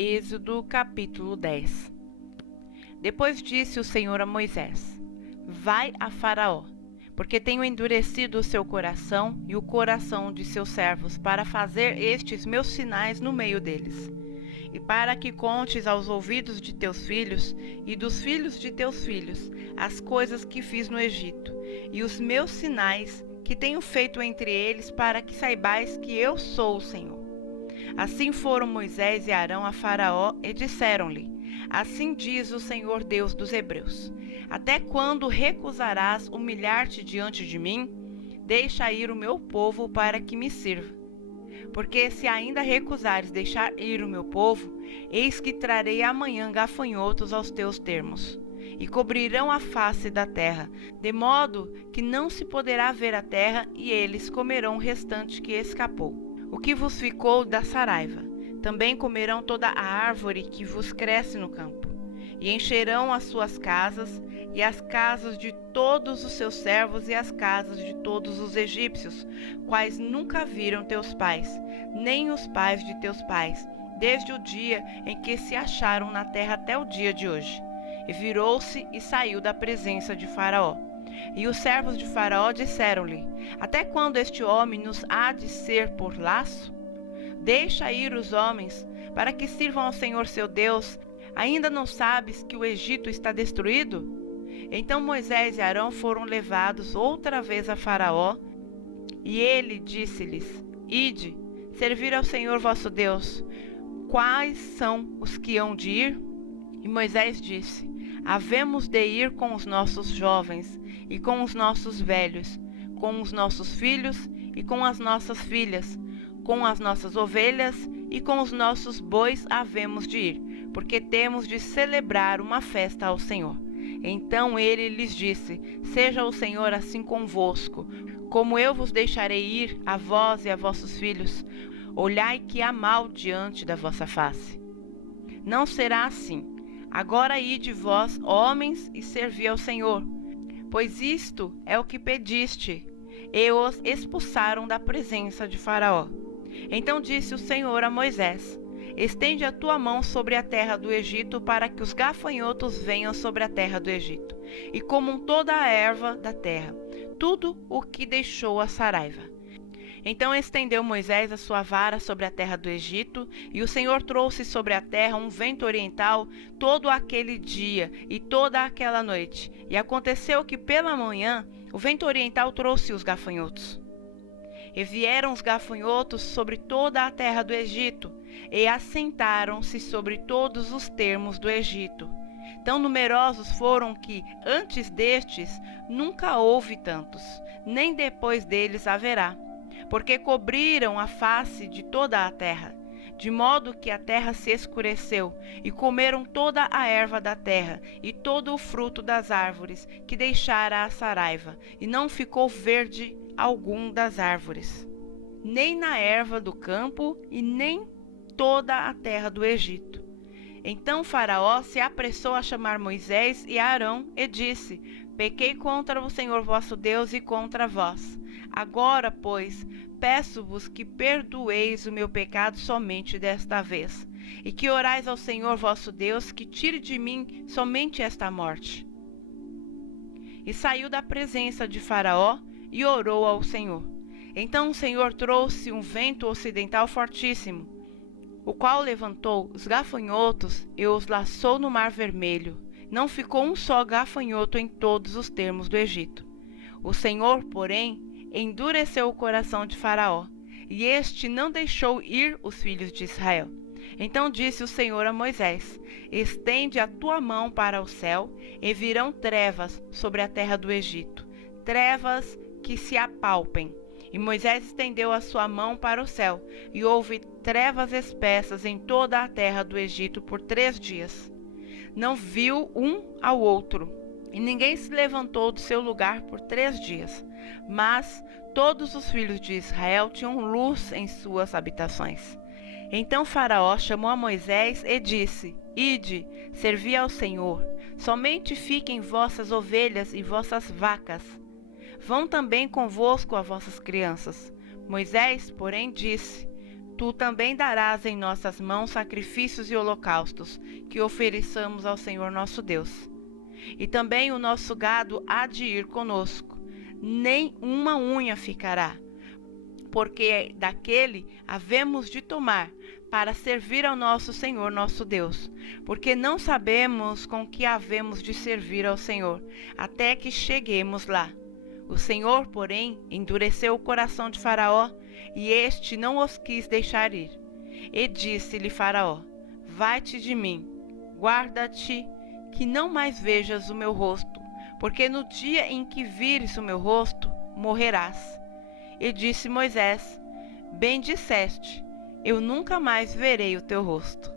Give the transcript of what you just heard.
Êxodo capítulo 10. Depois disse o Senhor a Moisés: Vai a Faraó, porque tenho endurecido o seu coração e o coração de seus servos para fazer estes meus sinais no meio deles, e para que contes aos ouvidos de teus filhos e dos filhos de teus filhos as coisas que fiz no Egito, e os meus sinais que tenho feito entre eles, para que saibais que eu sou o Senhor. Assim foram Moisés e Arão a Faraó e disseram-lhe: Assim diz o Senhor Deus dos Hebreus: Até quando recusarás humilhar-te diante de mim? Deixa ir o meu povo para que me sirva. Porque se ainda recusares deixar ir o meu povo, eis que trarei amanhã gafanhotos aos teus termos, e cobrirão a face da terra, de modo que não se poderá ver a terra, e eles comerão o restante que escapou, o que vos ficou da saraiva. Também comerão toda a árvore que vos cresce no campo, e encherão as suas casas, e as casas de todos os seus servos, e as casas de todos os egípcios, quais nunca viram teus pais, nem os pais de teus pais, desde o dia em que se acharam na terra até o dia de hoje. E virou-se e saiu da presença de Faraó. E os servos de Faraó disseram-lhe: Até quando este homem nos há de ser por laço? Deixa ir os homens, para que sirvam ao Senhor seu Deus. Ainda não sabes que o Egito está destruído? Então Moisés e Arão foram levados outra vez a Faraó, e ele disse-lhes: Ide, servir ao Senhor vosso Deus. Quais são os que hão de ir? E Moisés disse: Havemos de ir com os nossos jovens, e com os nossos velhos, com os nossos filhos e com as nossas filhas, com as nossas ovelhas e com os nossos bois havemos de ir, porque temos de celebrar uma festa ao Senhor. Então ele lhes disse: Seja o Senhor assim convosco, como eu vos deixarei ir, a vós e a vossos filhos. Olhai que há mal diante da vossa face. Não será assim. Agora ide vós, homens, e servi ao Senhor, pois isto é o que pediste. E os expulsaram da presença de Faraó. Então disse o Senhor a Moisés: Estende a tua mão sobre a terra do Egito, para que os gafanhotos venham sobre a terra do Egito, e comam toda a erva da terra, tudo o que deixou a saraiva. Então estendeu Moisés a sua vara sobre a terra do Egito, e o Senhor trouxe sobre a terra um vento oriental todo aquele dia e toda aquela noite. E aconteceu que pela manhã o vento oriental trouxe os gafanhotos. E vieram os gafanhotos sobre toda a terra do Egito, e assentaram-se sobre todos os termos do Egito. Tão numerosos foram que, antes destes, nunca houve tantos, nem depois deles haverá, porque cobriram a face de toda a terra, de modo que a terra se escureceu, e comeram toda a erva da terra, e todo o fruto das árvores, que deixara a saraiva, e não ficou verde algum das árvores, nem na erva do campo, e nem toda a terra do Egito. Então Faraó se apressou a chamar Moisés e Arão, e disse: Pequei contra o Senhor vosso Deus e contra vós. Agora, pois, peço-vos que perdoeis o meu pecado somente desta vez, e que orais ao Senhor vosso Deus, que tire de mim somente esta morte. E saiu da presença de Faraó e orou ao Senhor. Então o Senhor trouxe um vento ocidental fortíssimo, o qual levantou os gafanhotos e os lançou no Mar Vermelho. Não ficou um só gafanhoto em todos os termos do Egito. O Senhor, porém, endureceu o coração de Faraó, e este não deixou ir os filhos de Israel. Então disse o Senhor a Moisés: Estende a tua mão para o céu, e virão trevas sobre a terra do Egito, trevas que se apalpem. E Moisés estendeu a sua mão para o céu, e houve trevas espessas em toda a terra do Egito por 3 dias. Não viu um ao outro, e ninguém se levantou do seu lugar por 3 dias. Mas todos os filhos de Israel tinham luz em suas habitações. Então Faraó chamou a Moisés e disse: Ide, servi ao Senhor, somente fiquem vossas ovelhas e vossas vacas. Vão também convosco as vossas crianças. Moisés, porém, disse: tu também darás em nossas mãos sacrifícios e holocaustos, que ofereçamos ao Senhor nosso Deus. E também o nosso gado há de ir conosco, nem uma unha ficará, porque daquele havemos de tomar, para servir ao nosso Senhor nosso Deus, porque não sabemos com que havemos de servir ao Senhor, até que cheguemos lá. O Senhor, porém, endureceu o coração de Faraó, e este não os quis deixar ir. E disse-lhe Faraó: vai-te de mim, guarda-te, que não mais vejas o meu rosto, porque no dia em que vires o meu rosto, morrerás. E disse Moisés: bem disseste, eu nunca mais verei o teu rosto.